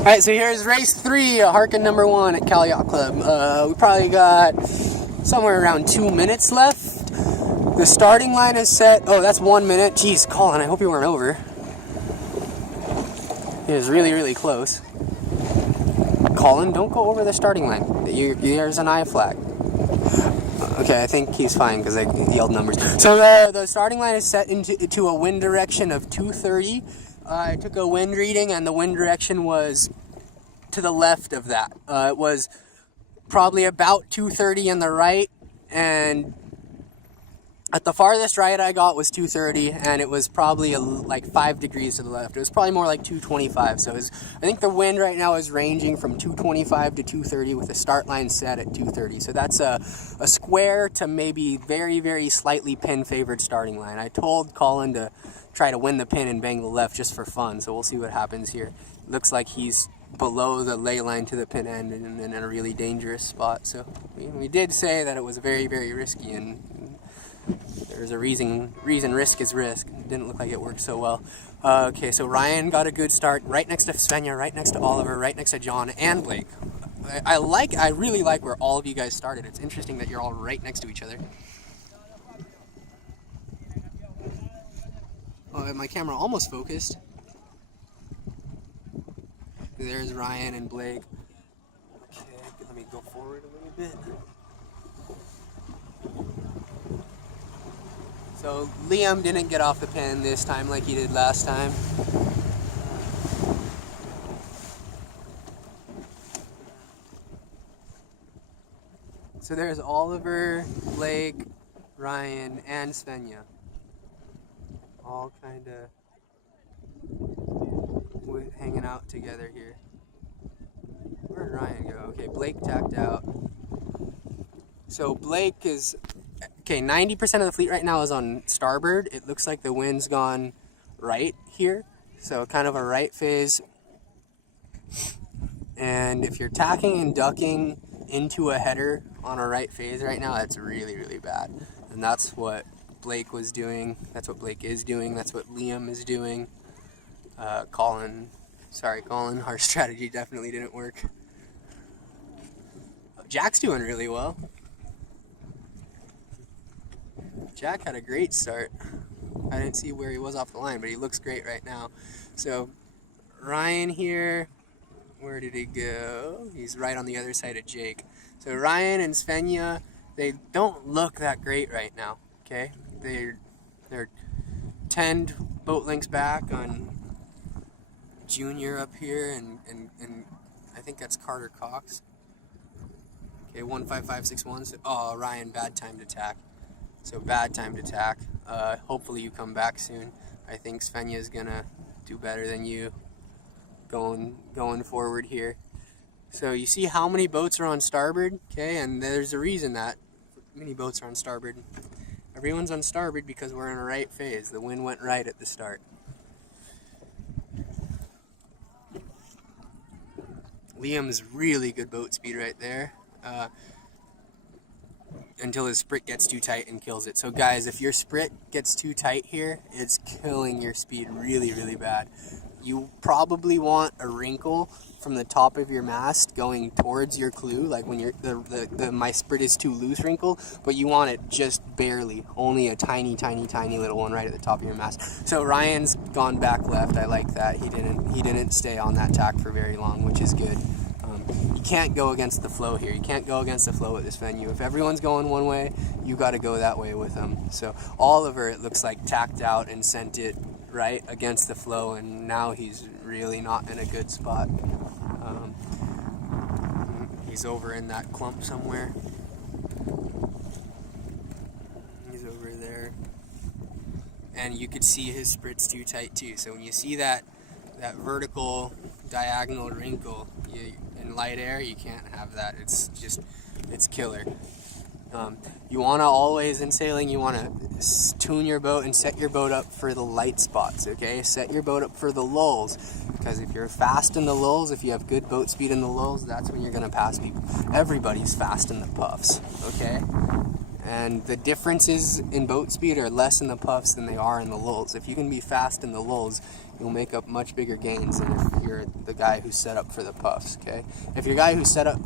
Alright, so here's race 3, Harkin number 1 at Cal Yacht Club. We probably got somewhere around 2 minutes left. The starting line is set. Oh, that's 1 minute. Jeez, Colin, I hope you weren't over. It was really, really close. Colin, don't go over the starting line. There's an I flag. Okay, I think he's fine because I yelled numbers. So the starting line is set into a wind direction of 230. I took a wind reading and the wind direction was to the left of that. It was probably about 230 in the right, and at the farthest right I got was 230, and it was probably like 5 degrees to the left. It was probably more like 225. So I think the wind right now is ranging from 225 to 230 with the start line set at 230. So that's a square to maybe very, very slightly pin favored starting line. I told Colin to try to win the pin and bang the left just for fun, so we'll see what happens here. Looks like he's below the lay line to the pin end and in a really dangerous spot. So we did say that it was very, very risky, and there's a reason risk is risk. It didn't look like it worked so well. Okay, so Ryan got a good start right next to Svenja, right next to Oliver, right next to John and Blake. I really like where all of you guys started. It's interesting that you're all right next to each other. Oh, my camera almost focused. There's Ryan and Blake. Okay, let me go forward a little bit. So Liam didn't get off the pin this time like he did last time. So there's Oliver, Blake, Ryan, and Svenja. All kind of hanging out together here. Where'd Ryan go? Okay, Blake tacked out. So Blake is... Okay, 90% of the fleet right now is on starboard. It looks like the wind's gone right here. So kind of a right phase. And if you're tacking and ducking into a header on a right phase right now, that's really, really bad. And that's what Blake was doing. That's what Blake is doing. That's what Liam is doing. Colin, our strategy definitely didn't work. Jack's doing really well. Jack had a great start. I didn't see where he was off the line, but he looks great right now. So Ryan here, where did he go? He's right on the other side of Jake. So Ryan and Svenja, they don't look that great right now. Okay, they're 10 boat lengths back on Junior up here, and I think that's Carter Cox. Okay, 15561. So, oh, Ryan, bad time to tack. So bad time to tack. Hopefully you come back soon. I think Svenja is gonna do better than you going forward here. So you see how many boats are on starboard, okay? And there's a reason that many boats are on starboard. Everyone's on starboard because we're in a right phase. The wind went right at the start. Liam's really good boat speed right there. Until his sprit gets too tight and kills it. So guys, if your sprit gets too tight here, it's killing your speed really, really bad. You probably want a wrinkle from the top of your mast going towards your clew, like when you're the my sprit is too loose wrinkle, but you want it just barely, only a tiny, tiny, tiny little one right at the top of your mast. So Ryan's gone back left. I like that. He didn't stay on that tack for very long, which is good. You can't go against the flow here. You can't go against the flow at this venue. If everyone's going one way, you got to go that way with them. So Oliver, it looks like, tacked out and sent it right against the flow, and now he's really not in a good spot. He's over in that clump somewhere. He's over there. And you could see his sprit's too tight too. So when you see that vertical diagonal wrinkle in light air, you can't have that. It's killer. You want to always, in sailing, you want to tune your boat and set your boat up for the light spots, okay? Set your boat up for the lulls, because if you're fast in the lulls, if you have good boat speed in the lulls, that's when you're going to pass people. Everybody's fast in the puffs, okay? And the differences in boat speed are less in the puffs than they are in the lulls. If you can be fast in the lulls, you'll make up much bigger gains than if you're the guy who's set up for the puffs. Okay, if you're the guy who's set up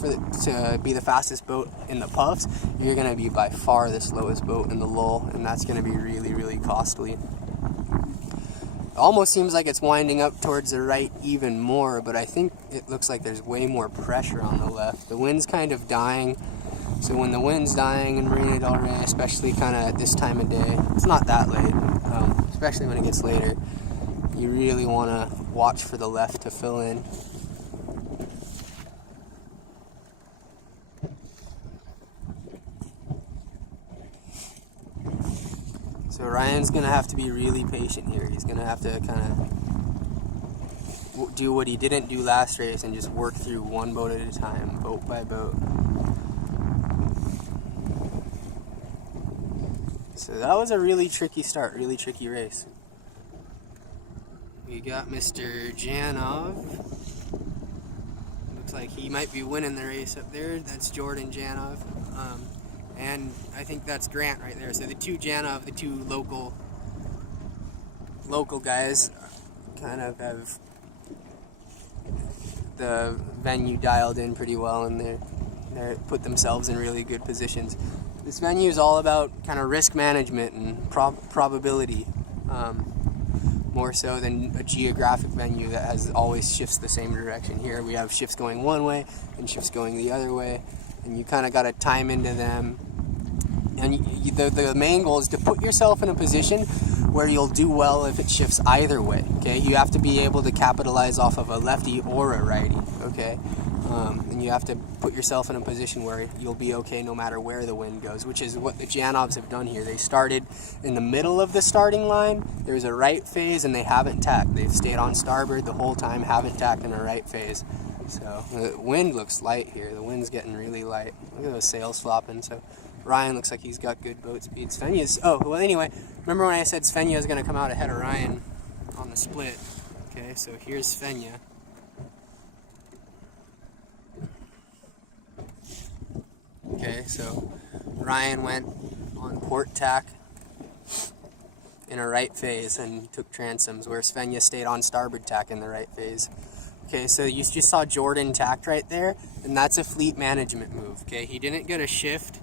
to be the fastest boat in the puffs, you're gonna be by far the slowest boat in the lull, and that's gonna be really, really costly. It almost seems like it's winding up towards the right even more, but I think it looks like there's way more pressure on the left. The wind's kind of dying. So when the wind's dying in Marina del Rey, especially kind of at this time of day, it's not that late, especially when it gets later, you really want to watch for the left to fill in. So Ryan's going to have to be really patient here. He's going to have to kind of do what he didn't do last race and just work through one boat at a time, boat by boat. So that was a really tricky start, really tricky race. We got Mr. Janov. Looks like he might be winning the race up there. That's Jordan Janov. And I think that's Grant right there. So the two Janov, the two local guys, kind of have the venue dialed in pretty well, and they put themselves in really good positions. This venue is all about kind of risk management and probability, more so than a geographic venue that has always shifts the same direction. Here we have shifts going one way and shifts going the other way, and you kind of got to time into them. And the main goal is to put yourself in a position where you'll do well if it shifts either way. Okay, you have to be able to capitalize off of a lefty or a righty. Okay. And you have to put yourself in a position where you'll be okay no matter where the wind goes, which is what the Janovs have done here. They started in the middle of the starting line. There's a right phase, and they haven't tacked. They've stayed on starboard the whole time, haven't tacked in a right phase. So the wind looks light here. The wind's getting really light. Look at those sails flopping. So Ryan looks like he's got good boat speed. Svenja's, anyway, remember when I said Svenja's going to come out ahead of Ryan on the split? Okay, so here's Svenja. Okay, so Ryan went on port tack in a right phase and took transoms, where Svenja stayed on starboard tack in the right phase. Okay, so you just saw Jordan tacked right there, and that's a fleet management move. Okay, he didn't get a shift.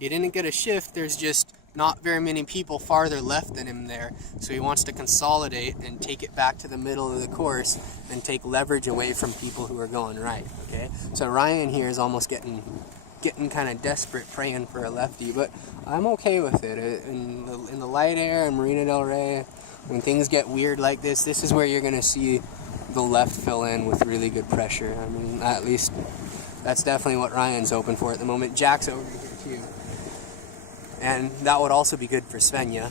There's just not very many people farther left than him there, so he wants to consolidate and take it back to the middle of the course and take leverage away from people who are going right. Okay, so Ryan here is almost getting kind of desperate, praying for a lefty, but I'm okay with it. In the light air in Marina del Rey, when things get weird like this is where you're going to see the left fill in with really good pressure. I mean, at least that's definitely what Ryan's hoping for at the moment. Jack's over here too, and that would also be good for Svenja.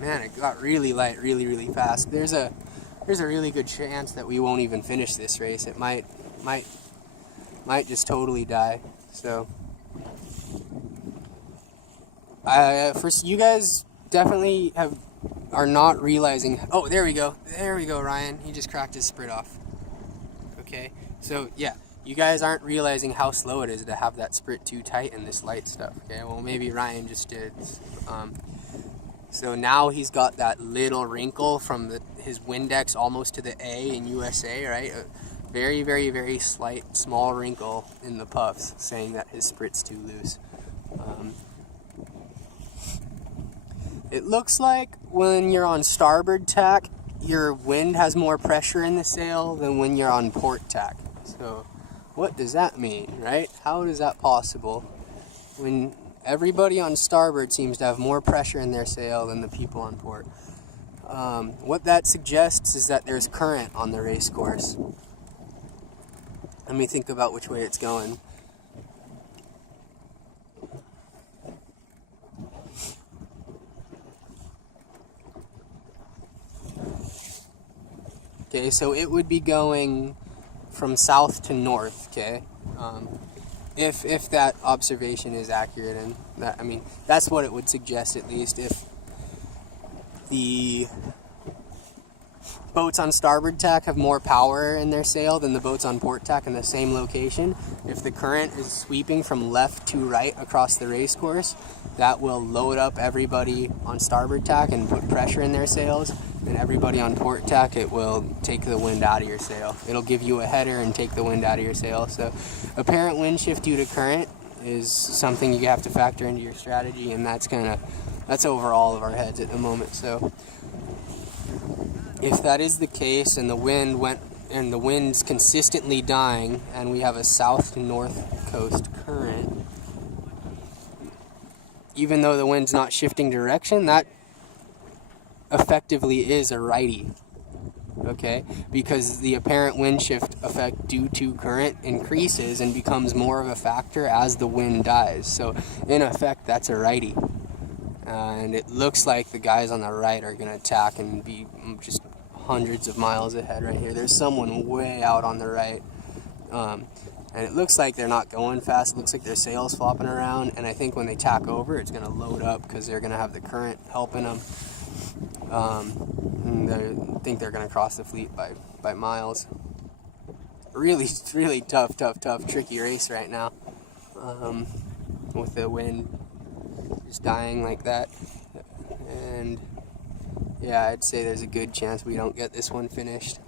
Man, it got really light, really fast. There's a really good chance that we won't even finish this race. It might just totally die. So first, you guys definitely are not realizing. Oh, there we go, Ryan. He just cracked his sprit off. Okay, so yeah, you guys aren't realizing how slow it is to have that sprit too tight in this light stuff. Okay, well, maybe Ryan just did. So now he's got that little wrinkle from his Windex almost to the A in USA, right? Very slight, small wrinkle in the puffs, saying that his sprit's too loose. It looks like when you're on starboard tack, your wind has more pressure in the sail than when you're on port tack. So what does that mean, right? How is that possible when everybody on starboard seems to have more pressure in their sail than the people on port? What that suggests is that there's current on the race course. Let me think about which way it's going. Okay, so it would be going from south to north, okay? If that observation is accurate, and that, I mean, that's what it would suggest, at least, if the boats on starboard tack have more power in their sail than the boats on port tack in the same location. If the current is sweeping from left to right across the race course, that will load up everybody on starboard tack and put pressure in their sails, and everybody on port tack, it will take the wind out of your sail. It'll give you a header and take the wind out of your sail. So apparent wind shift due to current is something you have to factor into your strategy, and that's over all of our heads at the moment. So if that is the case and the wind's consistently dying and we have a south to north coast current, even though the wind's not shifting direction, that effectively is a righty. Okay, because the apparent wind shift effect due to current increases and becomes more of a factor as the wind dies. So in effect, that's a righty. And it looks like the guys on the right are going to attack and be just hundreds of miles ahead right here. There's someone way out on the right. And it looks like they're not going fast. It looks like their sails flopping around. And I think when they tack over, it's going to load up because they're going to have the current helping them. I think they're going to cross the fleet by miles. Really tough, tricky race right now. With the wind just dying like that. And yeah, I'd say there's a good chance we don't get this one finished.